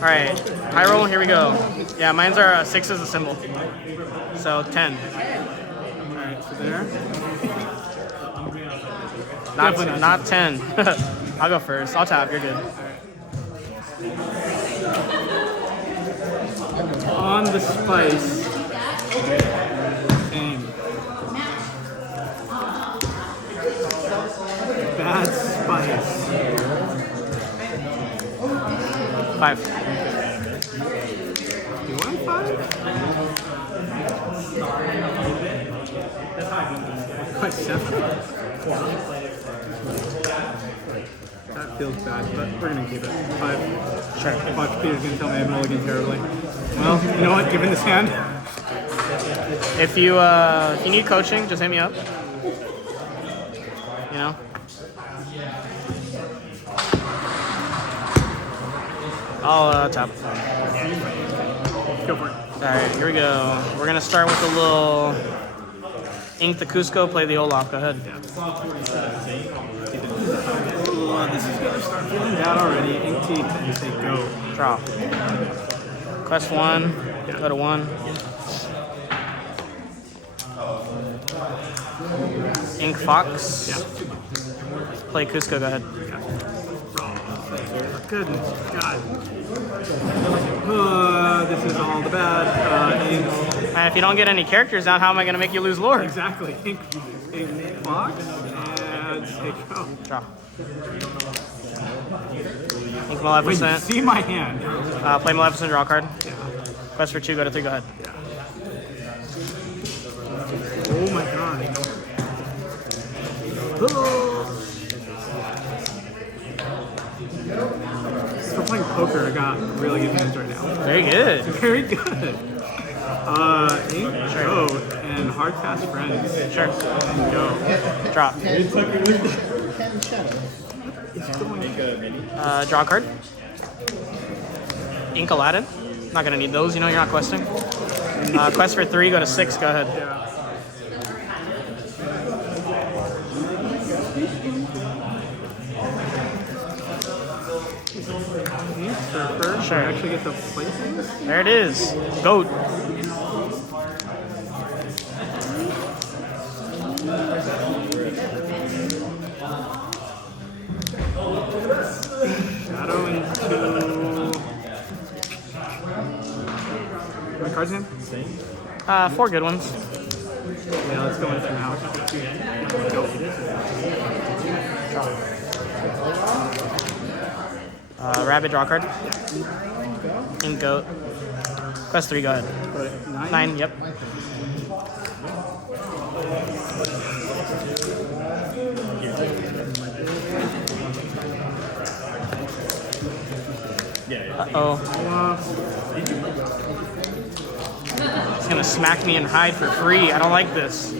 Alright, high roll, here we go. Yeah, mine's are 6 as a symbol. So 10. Alright, so there. Not 10. I'll go first. I'll tap, you're good. On the spice. Aim. Bad spice. 5. You want 5? Quite 7. That feels bad, but we're gonna keep it. 5. Sure. Watch Peter's gonna tell me I mulligan terribly. Well, you know what? Given this hand. If you need coaching, just hit me up. You know? I'll tap. Go for it. Alright, here we go. We're gonna start with a little Ink the Cusco, play the Olaf. Go ahead. Oh, this is gonna start feeling bad already. Ink teeth and say go. Draw. Quest 1, go to 1. Ink Fox. Yeah. Play Cusco, go ahead. Goodness, God. This is all the bad. Inks. And if you don't get any characters down, how am I going to make you lose lore? Exactly. Ink Fox and say go. Draw. Ink Wait, Maleficent. see my hand. Play Maleficent, draw a card. Yeah. Quest for 2, go to 3, go ahead. Yeah. Oh my God. For playing poker, I got really good hands right now. Very good. Very good. Ink, go, and hard fast friends. Sure. Go. Drop. Draw a card. Ink Aladdin. Not gonna need those, you know, you're not questing. Quest for 3, go to 6, go ahead. Yeah. Surfer. Sure. I actually get to play things? There it is. Goat. Shadow into... My card's in? 4 good ones. Yeah, let's go into now. Go. Rabbit, draw a card. Ink Goat. Quest 3, go ahead. 9, yep. Uh-oh. It's gonna smack me and hide for free. I don't like this.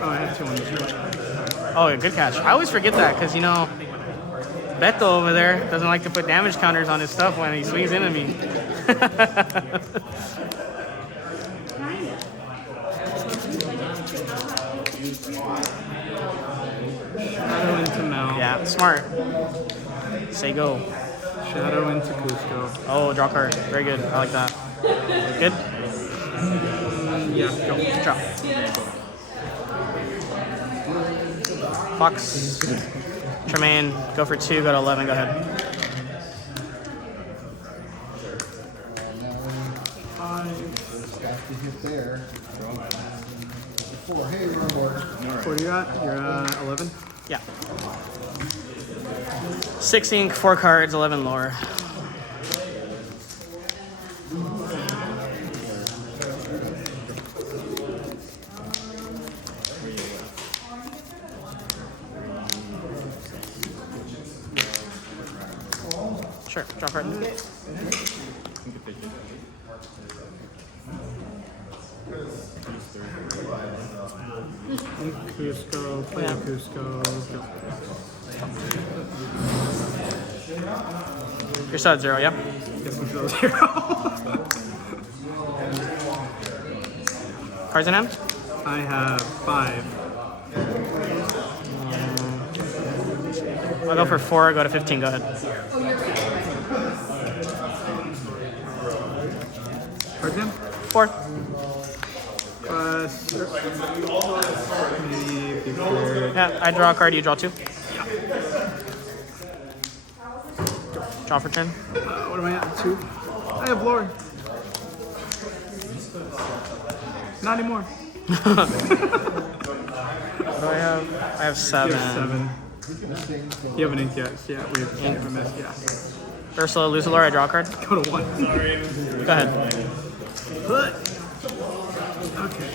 Oh, I have 2 on this card. Oh, yeah, good catch. I always forget that because, you know, Beto over there doesn't like to put damage counters on his stuff when he swings into me. Shadow into Mel. Yeah, smart. Say go. Shadow into Cusco. Oh, draw card. Very good. I like that. Good? Yeah, go. Draw. Fox. Tremaine. Go for 2, go to 11, go ahead. 5. What do you got? You're 11? Yeah. 6 ink, 4 cards, 11 lore. Sure, draw a card. Cusco, play Cusco. Go. You're still at 0, yeah? Guess I'm still 0. Cards in hand? I have 5. I'll go for 4, go to 15, go ahead. Card in. 4. Maybe before. Yeah, I draw a card, you draw 2. Draw for turn. What am I at? 2. I have Lord. Not anymore. What do I have? I have 7. You have 7. You haven't inked yet. Yeah, we have missed. Yeah. Ursula, lose a lore, I draw a card. Go to 1. Go ahead. Okay.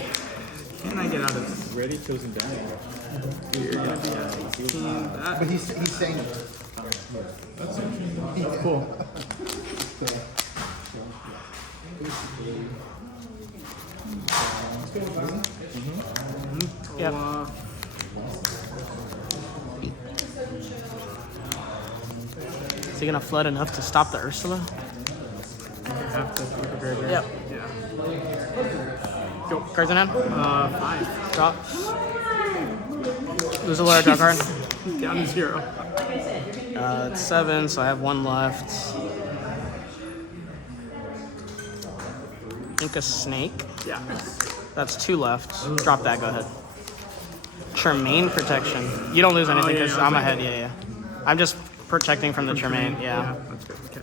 Can I get out of this? Ready, chosen down. You're gonna be at 18. But he's saying it. That's cool. Yep. Is he gonna flood enough to stop the Ursula? Have to be prepared here. Yep. Yeah. Go. Cards in hand. 5. Drop. Lose a lore, draw a card. Down to 0. It's 7, so I have 1 left. Ink a snake. Yeah. That's 2 left. Drop that, go ahead. Tremaine protection. You don't lose anything yeah, because yeah, I'm okay. ahead, yeah. I'm just protecting from the Tremaine, yeah. That's good. Okay.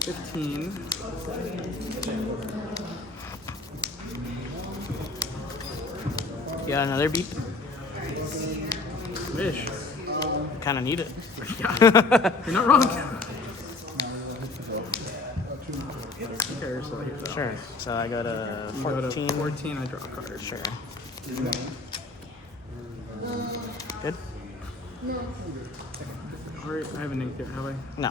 15. Yeah, another beep. Wish. Kinda need it. Yeah. You're not wrong. Okay, so here's Sure. So I go to You go to 14. 14, I draw a card. Sure. Good? Or I haven't inked yet, have I? No.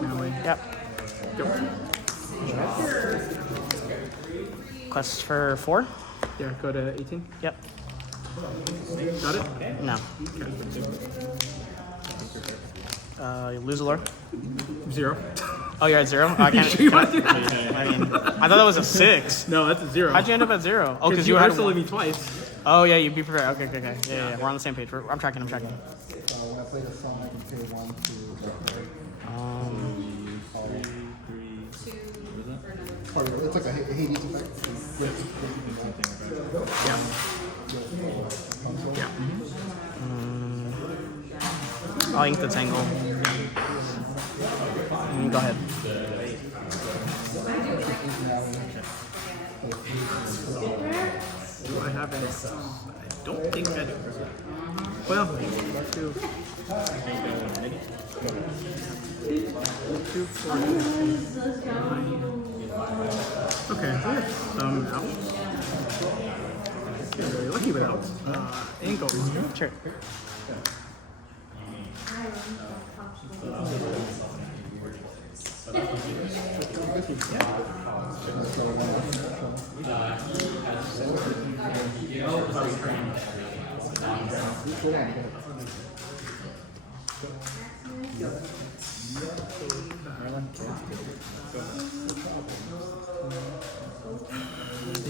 Family. Yep. Go. Quest for 4? Yeah, go to 18. Yep. Got it? No. You lose a lore. 0. Oh, you're at 0? Oh, I can't. Sure you want to do I mean, I thought that was a 6. No, that's a 0. How'd you end up at 0? Oh, because you you had Ursula one. me twice. Oh, yeah, you'd be prepared. Okay. Yeah. We're on the same page. I'm tracking. When I play the song, I can pay 1 to it's like a Hades effect. Yeah. Yeah. I'll ink the tangle. Go ahead. Do I have it? I don't think I do. Well, 2. 2, 4, 9. Okay, we have some outs. You're very lucky with outs. Ankles. Sure.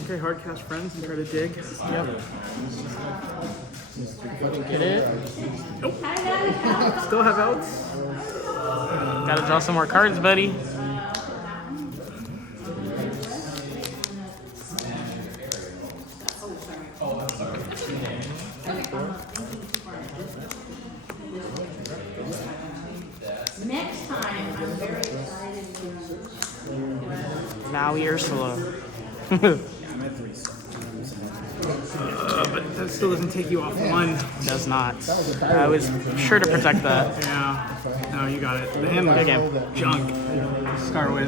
Okay, hard cast friends and try to dig. Yep. Get it? Still have outs. Gotta draw some more cards, buddy. Next time, I'm very excited to. Now Ursula. But that still doesn't take you off 1. Does not. I was sure to protect that. Yeah. No, you got it. The hand Good game. junk. Start with